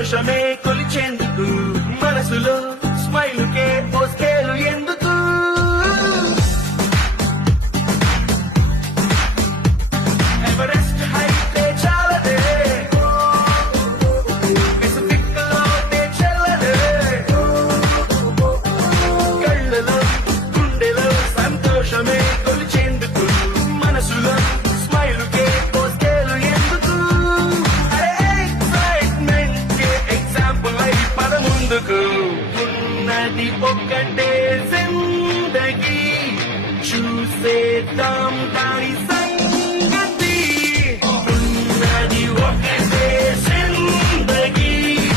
సంతోషమే కొలిచేందుకు మనసులో స్మైల్ కే ఓ స్కేలు ఎందుకు ఎవరెస్ట్ హైట్ చాలదే పెసిఫిక్ లోనే చెల్లదే కళ్ళలో గుండెలో సంతోషమే కొలిచేందుకు మనసులో స్మైల్ కే ఓ స్కేలు ఎందుకు అరే ఎక్సైట్మెంట్ కే ఎగ్జాంపుల్ అయి పద ముందుకు ఉన్నది ఒక్కటే జిందగీ చూసేద్దాం దాని